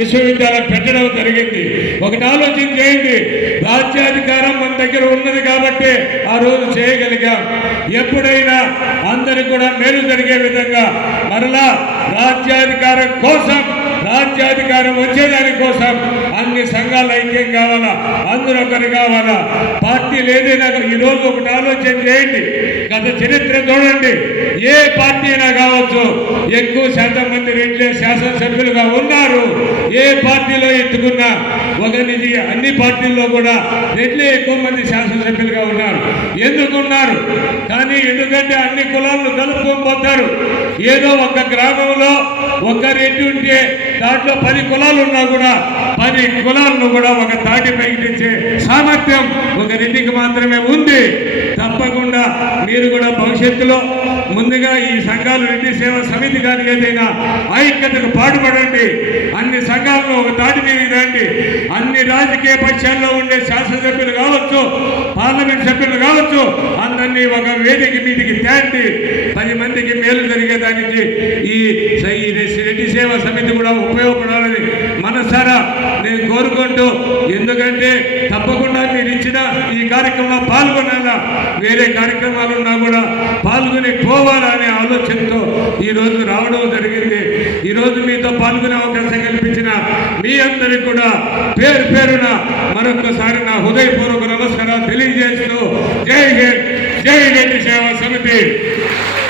విశ్వవిద్యాలయం పెట్టడం జరిగింది. ఒకటి ఆలోచన చేయండి. రాజ్యాధికారం మన దగ్గర ఉన్నది కాబట్టి ఆ రోజు చేయగలిగాం. ఎప్పుడైనా అందరికి కూడా మేలు జరిగే విధంగా మరలా రాజ్యాధికారం కోసం రాజ్యాధికారం వచ్చేదాని కోసం అన్ని సంఘాలు ఐక్యం కావాలా? అందరూ ఒకరు కావాలా? పార్టీ లేదైనా ఈ రోజు ఒకటి ఆలోచన చేయండి. గత చరిత్ర చూడండి. ఏ పార్టీ అయినా కావచ్చు ఎక్కువ శాతం మంది రెడ్లే శాసనసభ్యులుగా ఉన్న ఏ పార్టీలో ఎత్తుకున్నా ఒక నిధి అన్ని పార్టీల్లో కూడా రెడ్లే ఎక్కువ మంది శాసనసభ్యులుగా ఉన్నారు. ఎందుకున్నారు? కానీ ఎందుకంటే అన్ని కులాలను కలుపుకొని పోతారు ఏదో ఒక గ్రామంలో ఒక రెడ్డి ఉంటే దాంట్లో పది కులాలు ఉన్నా కూడా పది కులాలను కూడా ఒక తాటి పైకి తెచ్చే సామర్థ్యం ఒక రెడ్డికి మాత్రమే ఉంది. తప్పకుండా మీరు కూడా భవిష్యత్తులో ముందుగా ఈ సంఘాలు రెడ్డి సేవా సమితి కానీ ఏదైనా ఐక్యతకు పాటుపడండి. అన్ని సంఘాలను ఒక దాటి మీద రండి అన్ని రాజకీయ పక్షాల్లో ఉండే శాసనసభ్యులు కావచ్చు పార్లమెంట్ సభ్యులు కావచ్చు అందరినీ ఒక వేదిక మీదికి తేండి. పది మందికి మేలు జరిగేదానికి ఈ ఈ రెడ్డి సేవా సమితి కూడా ఉపయోగపడాలని మనసారా కోరుకుంటూ ఎందుకంటే తప్పకుండా మీరు ఇచ్చిన ఈ కార్యక్రమంలో పాల్గొనాలా? వేరే కార్యక్రమాలు ఉన్నా కూడా పాల్గొని పోవాలా అనే ఆలోచనతో ఈ రోజు రావడం జరిగింది. ఈ రోజు మీతో పాల్గొనే అవకాశం కల్పించిన మీ అందరికి కూడా పేరు పేరున మరొకసారి నా హృదయపూర్వక నమస్కారాలు తెలియజేస్తూ జై హింద్ జై రెడ్డి సేవా సమితి.